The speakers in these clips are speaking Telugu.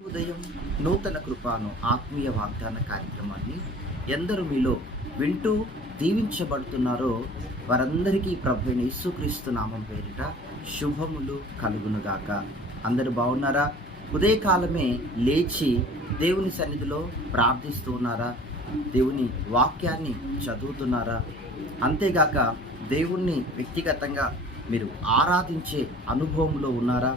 ఉదయం నూతన కృపాను ఆత్మీయ వాగ్దాన కార్యక్రమాన్ని ఎందరు మీలో వింటూ దీవించబడుతున్నారో వారందరికీ ప్రభు యేసుక్రీస్తు నామం పేరిట శుభములు కలుగునుగాక. అందరు బాగున్నారా? ఉదయకాలమే లేచి దేవుని సన్నిధిలో ప్రార్థిస్తూ ఉన్నారా దేవుని వాక్యాన్ని చదువుతున్నారా? అంతేగాక దేవుణ్ణి వ్యక్తిగతంగా మీరు ఆరాధించే అనుభవంలో ఉన్నారా?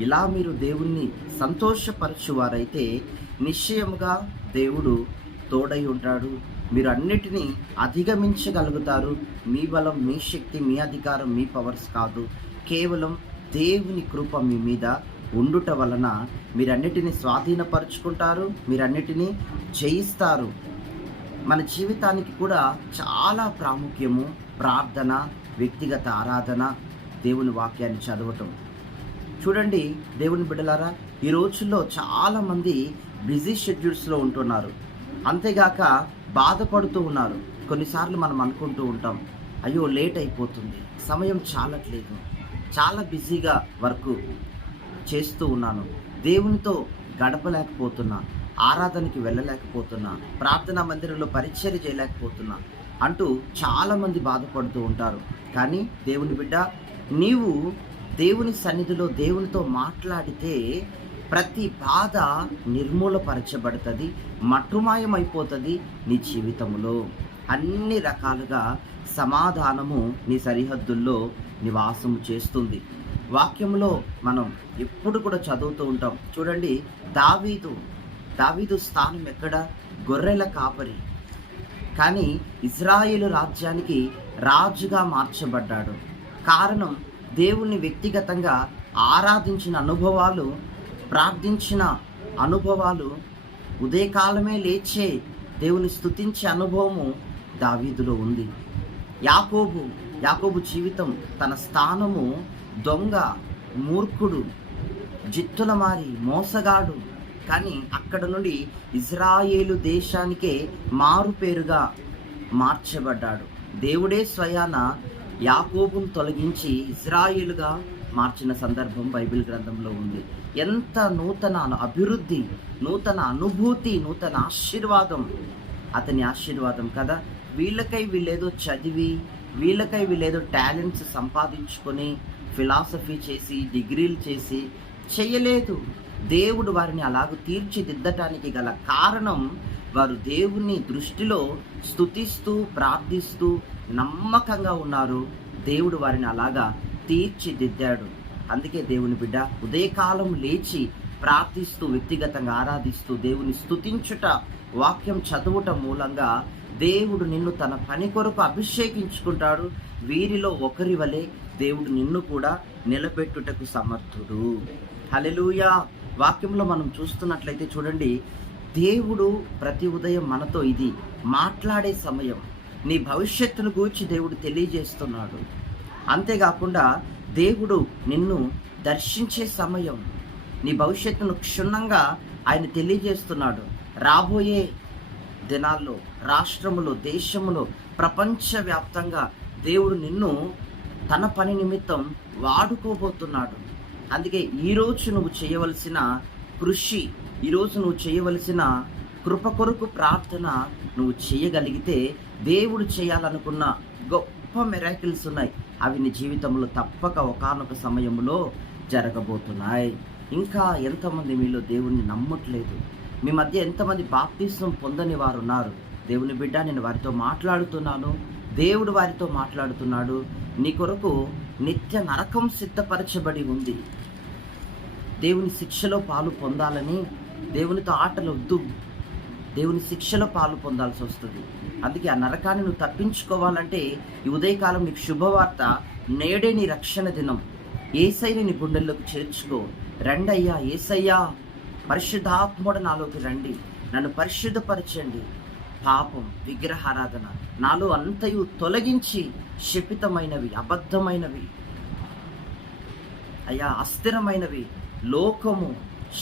ఇలా మీరు దేవుణ్ణి సంతోషపరచువారైతే నిశ్చయముగా దేవుడు తోడై ఉంటాడు. మీరు అన్నిటినీ అధిగమించగలుగుతారు. మీ బలం మీ శక్తి మీ అధికారం మీ పవర్స్ కాదు. కేవలం దేవుని కృప మీ మీద ఉండుట వలన మీరన్నిటినీ స్వాధీనపరుచుకుంటారు. మీరన్నిటినీ జయిస్తారు. మన జీవితానికి కూడా చాలా ప్రాముఖ్యము ప్రార్థన వ్యక్తిగత ఆరాధన దేవుని వాక్యాన్ని చదవటం. చూడండి దేవుని బిడ్డలారా ఈ రోజుల్లో చాలామంది బిజీ షెడ్యూల్స్లో ఉంటున్నారు. అంతేగాక బాధపడుతూ ఉన్నారు. కొన్నిసార్లు మనం అనుకుంటూ ఉంటాం అయ్యో లేట్ అయిపోతుంది సమయం చాలట్లేదు చాలా బిజీగా వర్క్ చేస్తూ ఉన్నాను దేవునితో గడపలేకపోతున్నా ఆరాధనకి వెళ్ళలేకపోతున్నా ప్రార్థనా మందిరంలో పరిచర్య చేయలేకపోతున్నా అంటూ చాలామంది బాధపడుతూ ఉంటారు. కానీ దేవుని బిడ్డ నీవు దేవుని సన్నిధిలో దేవునితో మాట్లాడితే ప్రతి బాధ నిర్మూలపరచబడుతుంది మట్టుమాయమైపోతుంది నీ జీవితంలో. అన్ని రకాలుగా సమాధానము నీ సరిహద్దుల్లో నివాసము చేస్తుంది. వాక్యంలో మనం ఎప్పుడు కూడా చదువుతూ ఉంటాం. చూడండి దావీదు దావీదు స్థానం ఎక్కడ? గొర్రెల కాపరి. కానీ ఇజ్రాయేలు రాజ్యానికి రాజుగా మార్చబడ్డాడు. కారణం దేవుణ్ణి వ్యక్తిగతంగా ఆరాధించిన అనుభవాలు ప్రార్థించిన అనుభవాలు ఉదయకాలమే లేచే దేవుని స్థుతించే అనుభవము దావీదులో ఉంది. యాకోబు యాకోబు జీవితం తన స్థానము దొంగ మూర్ఖుడు జిత్తుల మారి మోసగాడు. కానీ అక్కడ నుండి ఇజ్రాయేలు దేశానికే మారుపేరుగా మార్చబడ్డాడు. దేవుడే స్వయాన యాకోబును తొలగించి ఇజ్రాయిల్గా మార్చిన సందర్భం బైబిల్ గ్రంథంలో ఉంది. ఎంత నూతన అభివృద్ధి నూతన అనుభూతి నూతన ఆశీర్వాదం. అతని ఆశీర్వాదం కదా? వీళ్ళకై వీళ్ళేదో చదివి వీళ్ళకై వీళ్ళేదో టాలెంట్స్ సంపాదించుకొని ఫిలాసఫీ చేసి డిగ్రీలు చేసి చేయలేదు. దేవుడు వారిని అలాగ తీర్చిదిద్దటానికి గల కారణం వారు దేవుని దృష్టిలో స్థుతిస్తూ ప్రార్థిస్తూ నమ్మకంగా ఉన్నారు. దేవుడు వారిని అలాగా తీర్చిదిద్దాడు. అందుకే దేవుని బిడ్డ ఉదయకాలం లేచి ప్రార్థిస్తూ వ్యక్తిగతంగా ఆరాధిస్తూ దేవుని స్తుతించుట వాక్యం చదువుట మూలంగా దేవుడు నిన్ను తన పని కొరకు అభిషేకించుకుంటాడు. వీరిలో ఒకరి వలె దేవుడు నిన్ను కూడా నిలబెట్టుటకు సమర్థుడు. హలెలుయా వాక్యంలో మనం చూస్తున్నట్లయితే చూడండి దేవుడు ప్రతి ఉదయం మనతో ఇది మాట్లాడే సమయం. నీ భవిష్యత్తును గూర్చి దేవుడు తెలియజేస్తున్నాడు. అంతేకాకుండా దేవుడు నిన్ను దర్శించే సమయం నీ భవిష్యత్తును క్షుణ్ణంగా ఆయన తెలియజేస్తున్నాడు. రాబోయే దినాల్లో రాష్ట్రములో దేశములో ప్రపంచవ్యాప్తంగా దేవుడు నిన్ను తన పని నిమిత్తం వాడుకోబోతున్నాడు. అందుకే ఈరోజు నువ్వు చేయవలసిన కృషి ఈరోజు నువ్వు చేయవలసిన కృప కొరకు ప్రార్థన నువ్వు చేయగలిగితే దేవుడు చేయాలనుకున్న గొప్ప మెరాకిల్స్ ఉన్నాయి. అవి నీ జీవితంలో తప్పక ఒకనొక సమయంలో జరగబోతున్నాయి. ఇంకా ఎంతమంది మీలో దేవుణ్ణి నమ్మట్లేదు? మీ మధ్య ఎంతమంది బాప్తిసం పొందని వారు ఉన్నారు? దేవుని బిడ్డ నేను వారితో మాట్లాడుతున్నాను. దేవుడు వారితో మాట్లాడుతున్నాడు. నీ కొరకు నిత్య నరకం సిద్ధపరచబడి ఉంది. దేవుని శిక్షలో పాలు పొందాలని దేవునితో ఆటలు వద్దు. దేవుని శిక్షలో పాలు పొందాల్సి వస్తుంది. అందుకే ఆ నరకాన్ని నువ్వు తప్పించుకోవాలంటే ఈ ఉదయకాలం నీకు శుభవార్త నేడే నీ రక్షణ దినం. ఏసైని నీ గుండెల్లోకి చేర్చుకో. రండయ్యా ఏసయ్యా పరిశుద్ధాత్ముడు నాలోకి రండి. నన్ను పరిశుద్ధపరచండి. పాపం విగ్రహారాధన నాలో అంతయు తొలగించి శపితమైనవి అబద్ధమైనవి. అయ్యా అస్థిరమైనవి. లోకము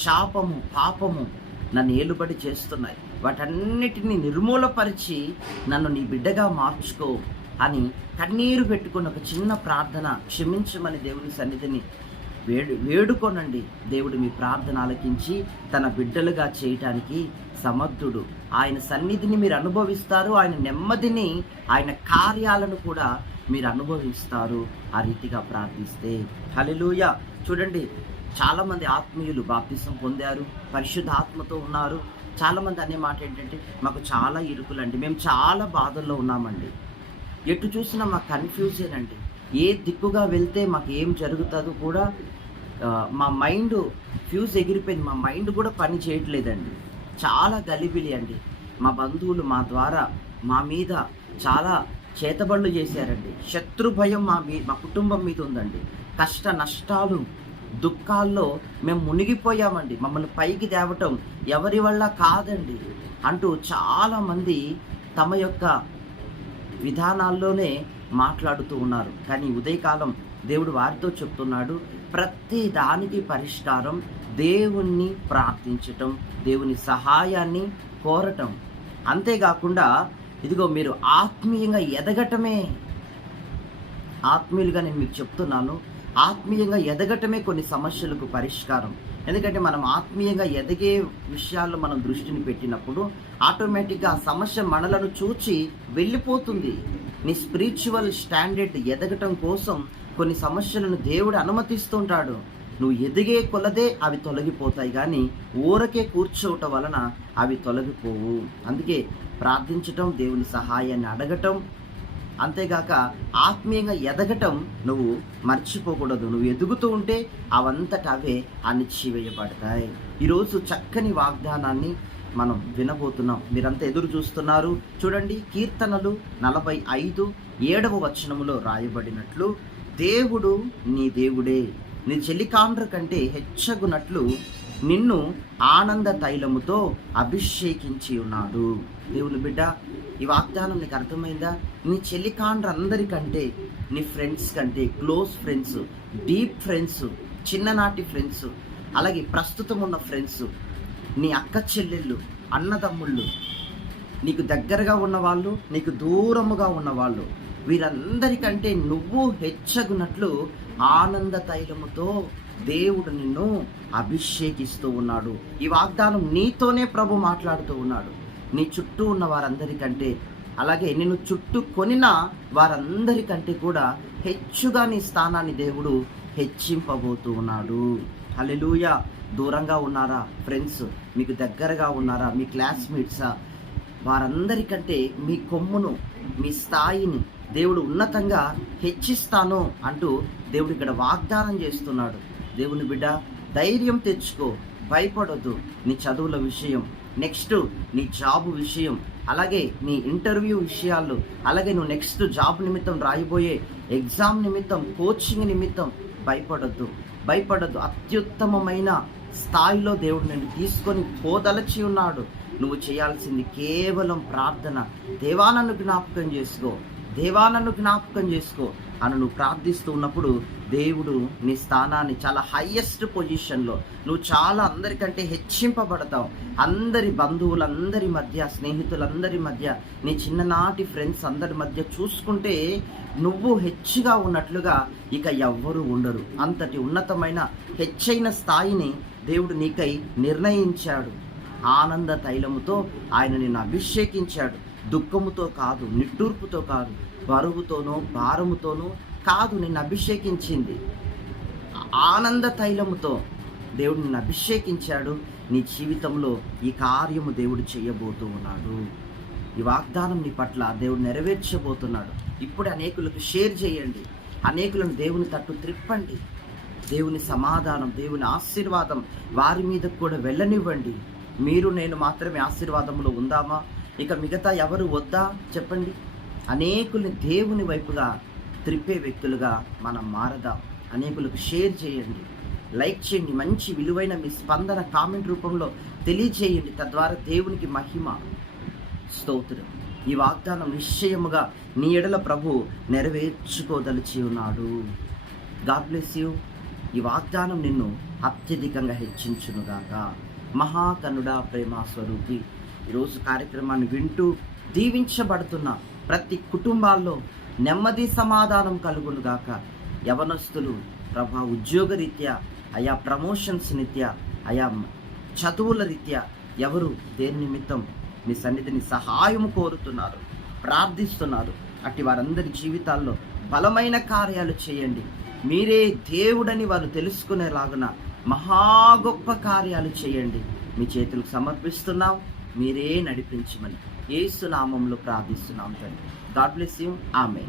శాపము పాపము నన్ను ఏలుబడి చేస్తున్నాయి. వాటన్నిటిని నిర్మూలపరిచి నన్ను నీ బిడ్డగా మార్చుకో అని కన్నీరు పెట్టుకున్న ఒక చిన్న ప్రార్థన క్షమించమని దేవుని సన్నిధిని వేడు వేడుకోనండి. దేవుడు మీ ప్రార్థన ఆలకించి తన బిడ్డలుగా చేయటానికి సమర్థుడు. ఆయన సన్నిధిని మీరు అనుభవిస్తారు. ఆయన నెమ్మదిని ఆయన కార్యాలను కూడా మీరు అనుభవిస్తారు ఆ రీతిగా ప్రార్థిస్తే. హల్లెలూయా! చూడండి చాలామంది ఆత్మీయులు బాప్తిసం పొందారు పరిశుద్ధ ఆత్మతో ఉన్నారు. చాలామంది అనే మాట ఏంటంటే మాకు చాలా ఇరుకులండి. మేము చాలా బాధల్లో ఉన్నామండి. ఎటు చూసినా మాకు కన్ఫ్యూజన్ అండి. ఏ దిక్కుగా వెళ్తే మాకు ఏం జరుగుతుందో కూడా మా మైండ్ ఫ్యూజ్ ఎగిరిపోయింది. మా మైండ్ కూడా పని చేయట్లేదండి. చాలా గలిబిలి అండి. మా బంధువులు మా ద్వారా మా మీద చాలా చేతబళ్ళు చేశారండి. శత్రు భయం మా మీ మా కుటుంబం మీద ఉందండి. కష్ట నష్టాలు దుఃఖాల్లో మేము మునిగిపోయామండి. మమ్మల్ని పైకి తేవటం ఎవరి వల్ల కాదండి అంటూ చాలామంది తమ యొక్క విధానాల్లోనే మాట్లాడుతూ ఉన్నారు. కానీ ఉదయకాలం దేవుడు వారితో చెప్తున్నాడు ప్రతి దానికి పరిష్కారం దేవుణ్ణి ప్రార్థించటం దేవుని సహాయాన్ని కోరటం. అంతేకాకుండా ఇదిగో మీరు ఆత్మీయంగా ఎదగటమే. ఆత్మీయులుగా నేను మీకు చెప్తున్నాను ఆత్మీయంగా ఎదగటమే కొన్ని సమస్యలకు పరిష్కారం. ఎందుకంటే మనం ఆత్మీయంగా ఎదిగే విషయాల్లో మనం దృష్టిని పెట్టినప్పుడు ఆటోమేటిక్గా ఆ సమస్య మనలను చూచి వెళ్ళిపోతుంది. నీ స్పిరిచువల్ స్టాండర్డ్ ఎదగటం కోసం కొన్ని సమస్యలను దేవుడు అనుమతిస్తుంటాడు. నువ్వు ఎదిగే కొలదే అవి తొలగిపోతాయి కానీ ఊరకే కూర్చోవటం వలన అవి తొలగిపోవు. అందుకే ప్రార్థించటం దేవుని సహాయాన్ని అడగటం అంతేగాక ఆత్మీయంగా ఎదగటం నువ్వు మర్చిపోకూడదు. నువ్వు ఎదుగుతూ ఉంటే అవంతట అవే అణిచివేయబడతాయి ఈరోజు చక్కని వాగ్దానాన్ని మనం వినబోతున్నాం. మీరంతా ఎదురు చూస్తున్నారు. చూడండి కీర్తనలు నలభై ఐదు ఏడవ వచనములో రాయబడినట్లు దేవుడు నీ దేవుడే. నీ చెలికాండ్ర కంటే హెచ్చగునట్లు నిన్ను ఆనంద తైలముతో అభిషేకించి ఉన్నాడు. దేవుని బిడ్డ ఈ వాగ్దానం నీకు అర్థమైందా? నీ చెల్లికాండ్ర అందరికంటే నీ ఫ్రెండ్స్ కంటే క్లోజ్ ఫ్రెండ్స్ డీప్ ఫ్రెండ్స్ చిన్ననాటి ఫ్రెండ్స్ అలాగే ప్రస్తుతం ఉన్న ఫ్రెండ్స్ నీ అక్క చెల్లెళ్ళు అన్నదమ్ముళ్ళు నీకు దగ్గరగా ఉన్నవాళ్ళు నీకు దూరముగా ఉన్నవాళ్ళు వీరందరికంటే నువ్వు హెచ్చగునట్లు ఆనంద తైలముతో దేవుడు నిన్ను అభిషేకిస్తూ ఉన్నాడు. ఈ వాగ్దానం నీతోనే ప్రభు మాట్లాడుతూ ఉన్నాడు. నీ చుట్టూ ఉన్న వారందరికంటే అలాగే నిన్ను చుట్టూ కొనిన వారందరికంటే కూడా హెచ్చుగా నీ స్థానాన్ని దేవుడు హెచ్చింపబోతూ ఉన్నాడు. హలెలూయ దూరంగా ఉన్నారా ఫ్రెండ్స్? మీకు దగ్గరగా ఉన్నారా? మీ క్లాస్మేట్సా? వారందరికంటే మీ కొమ్మును మీ స్థాయిని దేవుడు ఉన్నతంగా హెచ్చిస్తాను అంటూ దేవుడు ఇక్కడ వాగ్దానం చేస్తున్నాడు. దేవుని బిడ్డ ధైర్యం తెచ్చుకో. భయపడొద్దు. నీ చదువుల విషయం నెక్స్ట్ నీ జాబ్ విషయం అలాగే నీ ఇంటర్వ్యూ విషయాలు అలాగే నువ్వు నెక్స్ట్ జాబ్ నిమిత్తం రాయిపోయే ఎగ్జామ్ నిమిత్తం కోచింగ్ నిమిత్తం భయపడొద్దు. భయపడద్దు. అత్యుత్తమమైన స్థాయిలో దేవుడు నిన్ను తీసుకొని పోదలచి ఉన్నాడు. నువ్వు చేయాల్సింది కేవలం ప్రార్థన. దేవా జ్ఞాపకం చేసుకో. దేవా నన్ను జ్ఞాపకం చేసుకో. అని నువ్వు ప్రార్థిస్తూ ఉన్నప్పుడు దేవుడు నీ స్థానాన్ని చాలా హయ్యెస్ట్ పొజిషన్లో నువ్వు చాలా అందరికంటే హెచ్చింపబడతావు. అందరి బంధువులందరి మధ్య స్నేహితులందరి మధ్య నీ చిన్ననాటి ఫ్రెండ్స్ అందరి మధ్య చూసుకుంటే నువ్వు హెచ్చుగా ఉన్నట్లుగా ఇక ఎవ్వరూ ఉండరు. అంతటి ఉన్నతమైన హెచ్చైన స్థాయిని దేవుడు నీకై నిర్ణయించాడు. ఆనంద తైలముతో ఆయన నిన్ను అభిషేకించాడు. దుఃఖముతో కాదు నిట్టూర్పుతో కాదు బరువుతోనో భారముతోనో కాదు నిన్ను అభిషేకించింది. ఆనంద తైలముతో దేవుడు నిన్ను అభిషేకించాడు. నీ జీవితంలో ఈ కార్యము దేవుడు చేయబోతూ ఉన్నాడు. ఈ వాగ్దానం నీ పట్ల దేవుడు నెరవేర్చబోతున్నాడు. ఇప్పుడు అనేకులకు షేర్ చేయండి. అనేకులను దేవుని తట్టు త్రిప్పండి. దేవుని సమాధానం దేవుని ఆశీర్వాదం వారి మీద కూడా వెళ్ళనివ్వండి. మీరు నేను మాత్రమే ఆశీర్వాదంలో ఉందామా? ఇక మిగతా ఎవరు వద్దా చెప్పండి. అనేకుల్ని దేవుని వైపుగా త్రిప్పే వ్యక్తులుగా మనం మారదాం. అనేకులకు షేర్ చేయండి. లైక్ చేయండి. మంచి విలువైన మీ స్పందన కామెంట్ రూపంలో తెలియచేయండి తద్వారా దేవునికి మహిమ. స్తోత్రం. ఈ వాగ్దానం నిశ్చయముగా నీ ఎడల ప్రభు నెరవేర్చుకోదలిచి ఉన్నాడు. God bless you. ఈ వాగ్దానం నిన్ను అత్యధికంగా హెచ్చించునుగాక. మహాకనుడ ప్రేమ స్వరూపి ఈరోజు కార్యక్రమాన్ని వింటూ దీవించబడుతున్న ప్రతి కుటుంబాల్లో నెమ్మది సమాధానం కలుగునుగాక. యవనస్తులు ప్రభా ఉద్యోగ రీత్యా అయా ప్రమోషన్స్ నిత్యా అయా చదువుల రీత్యా ఎవరు దేని నిమిత్తం మీ సన్నిధిని సహాయం కోరుతున్నారు ప్రార్థిస్తున్నారు. అట్టి వారందరి జీవితాల్లో బలమైన కార్యాలు చేయండి. మీరే దేవుడని వారు తెలుసుకునేలాగున మహా గొప్ప కార్యాలు చేయండి. మీ చేతులకు సమర్పిస్తున్నాం. మీరే నడిపించమని ఏసునామంలో ప్రార్థిస్తున్నాం తండ్రి. God bless you. ఆమె